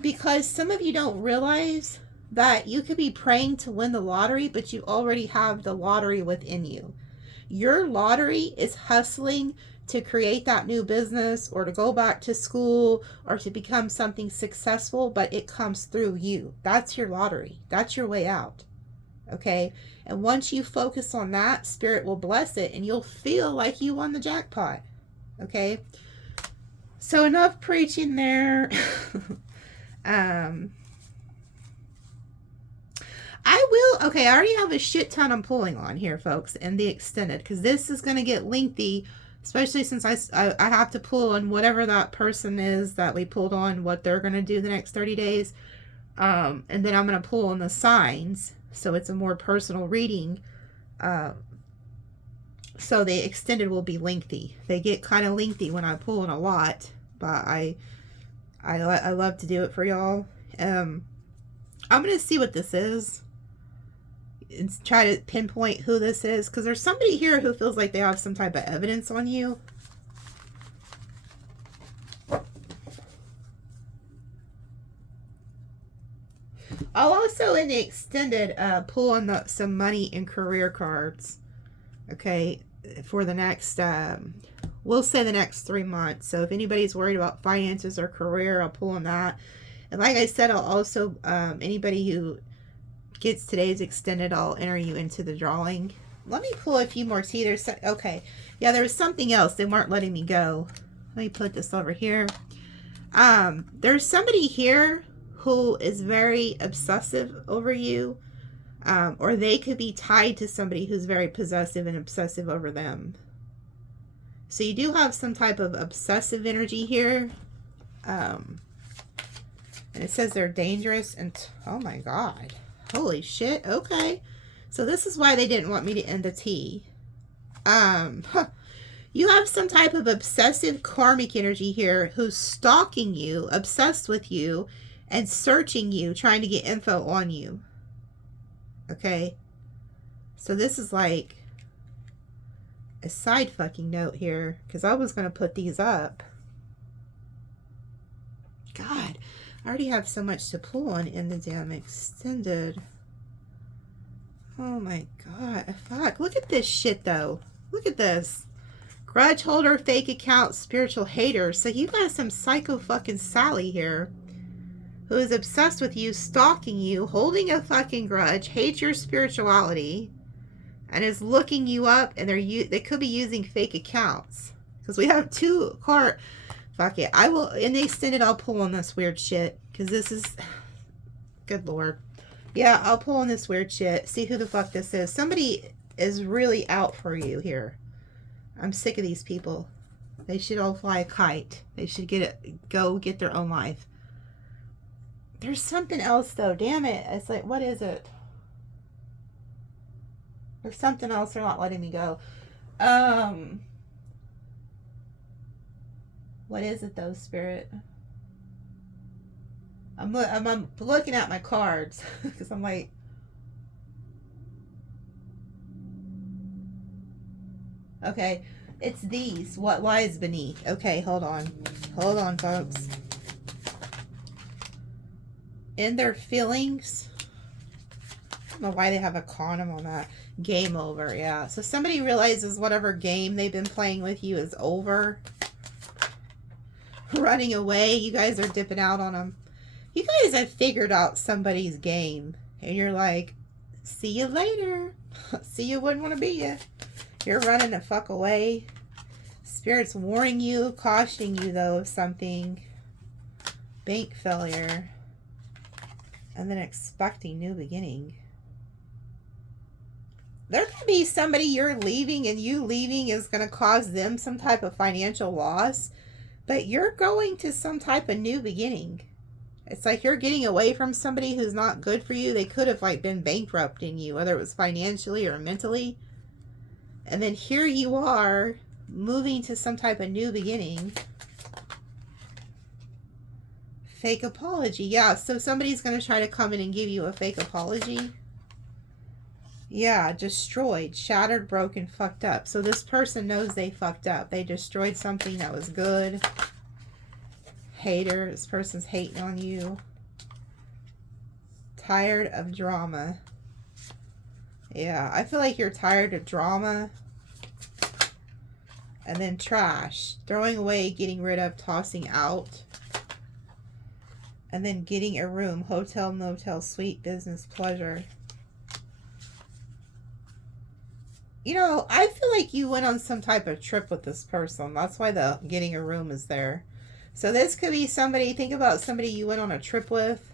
Because some of you don't realize that you could be praying to win the lottery, but you already have the lottery within you. Your lottery is hustling to create that new business, or to go back to school, or to become something successful, but it comes through you. That's your lottery. That's your way out. Okay? And once you focus on that, Spirit will bless it, and you'll feel like you won the jackpot. Okay? So enough preaching there. I already have a shit ton I'm pulling on here, folks, and the extended, because this is going to get lengthy, especially since I have to pull on whatever that person is that we pulled on, what they're going to do the next 30 days. And then I'm going to pull on the signs, so it's a more personal reading. So the extended will be lengthy. They get kind of lengthy when I pull in a lot, but I love to do it for y'all. I'm going to see what this is and try to pinpoint who this is, because there's somebody here who feels like they have some type of evidence on you. I'll also, in the extended, pull on some money and career cards. Okay, for the next, we'll say the next 3 months. So if anybody's worried about finances or career, I'll pull on that. And like I said, I'll also, anybody who gets today's extended, I'll enter you into the drawing. Let me pull a few more. See, there's, okay. Yeah, there was something else. They weren't letting me go. Let me put this over here. There's somebody here who is very obsessive over you. Or they could be tied to somebody who's very possessive and obsessive over them. So you do have some type of obsessive energy here. And it says they're dangerous. And oh my God. Holy shit. Okay. So this is why they didn't want me to end the tea. You have some type of obsessive karmic energy here who's stalking you, obsessed with you, and searching you, trying to get info on you. Okay? So this is like a side fucking note here, because I was going to put these up. God, I already have so much to pull on in the damn extended. Oh my God. Fuck. Look at this shit though. Look at this. Grudge holder, fake account, spiritual hater. So you got some psycho fucking Sally here who is obsessed with you, stalking you, holding a fucking grudge, hates your spirituality, and is looking you up, and they could be using fake accounts. Because we have two card. Fuck it. I will, in the extended, I'll pull on this weird shit. Because this is, good Lord. Yeah, I'll pull on this weird shit. See who the fuck this is. Somebody is really out for you here. I'm sick of these people. They should all fly a kite. They should go get their own life. There's something else though. Damn it. It's like, what is it? There's something else. They're not letting me go. What is it though, Spirit? I'm looking at my cards because I'm like, okay, it's these. What lies beneath? Okay, hold on. Hold on, folks. In their feelings. I don't know why they have a condom on that. Game over, yeah. So somebody realizes whatever game they've been playing with you is over. Running away. You guys are dipping out on them. You guys have figured out somebody's game. And you're like, see you later. See you wouldn't want to be you. You're running the fuck away. Spirit's warning you, cautioning you though of something. Bank failure. And then expecting new beginning. There could be somebody you're leaving, and you leaving is going to cause them some type of financial loss. But you're going to some type of new beginning. It's like you're getting away from somebody who's not good for you. They could have like been bankrupting you, whether it was financially or mentally. And then here you are moving to some type of new beginning. Fake apology. Yeah, so somebody's going to try to come in and give you a fake apology. Yeah, destroyed, shattered, broken, fucked up. So this person knows they fucked up. They destroyed something that was good. Hater. This person's hating on you. Tired of drama. Yeah, I feel like you're tired of drama. And then trash. Throwing away, getting rid of, tossing out. And then getting a room. Hotel, motel, suite, business, pleasure. You know, I feel like you went on some type of trip with this person. That's why the getting a room is there. So this could be somebody, think about somebody you went on a trip with.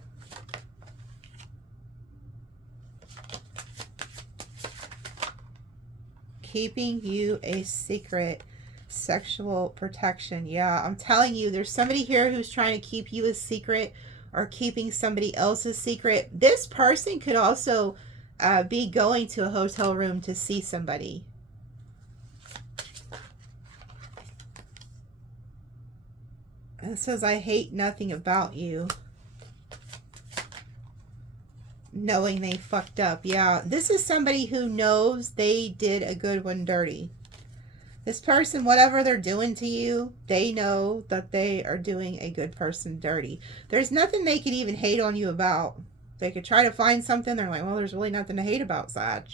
Keeping you a secret. Sexual protection. Yeah, I'm telling you, there's somebody here who's trying to keep you a secret or keeping somebody else's secret. This person could also be going to a hotel room to see somebody. It says, I hate nothing about you. Knowing they fucked up. Yeah, this is somebody who knows they did a good one dirty. This person, whatever they're doing to you, they know that they are doing a good person dirty. There's nothing they could even hate on you about. They could try to find something. They're like, well, there's really nothing to hate about, Sag.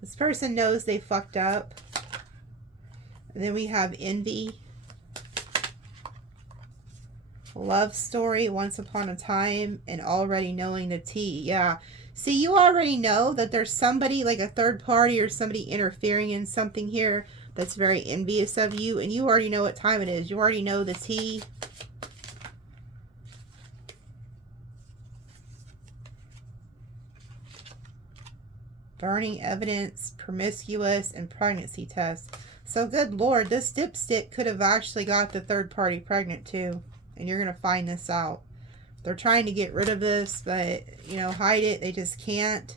This person knows they fucked up. And then we have envy. Love story, once upon a time, and already knowing the tea. Yeah. See, you already know that there's somebody, like a third party or somebody interfering in something here that's very envious of you. And you already know what time it is. You already know the tea. Burning evidence, promiscuous, and pregnancy test. So good Lord, this dipstick could have actually got the third party pregnant too. And you're going to find this out. They're trying to get rid of this, but, you know, hide it. They just can't.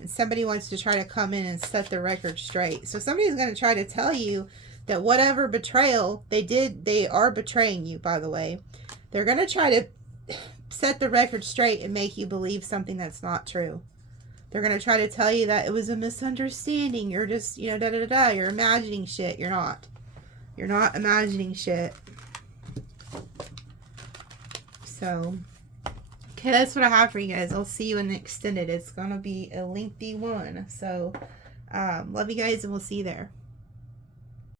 And somebody wants to try to come in and set the record straight. So somebody's going to try to tell you that whatever betrayal they did, they are betraying you, by the way. They're going to try to set the record straight and make you believe something that's not true. They're going to try to tell you that it was a misunderstanding. You're just, you know, da-da-da-da. You're imagining shit. You're not. You're not imagining shit. So, okay, that's what I have for you guys. I'll see you in the extended. It's going to be a lengthy one. So, love you guys, and we'll see you there.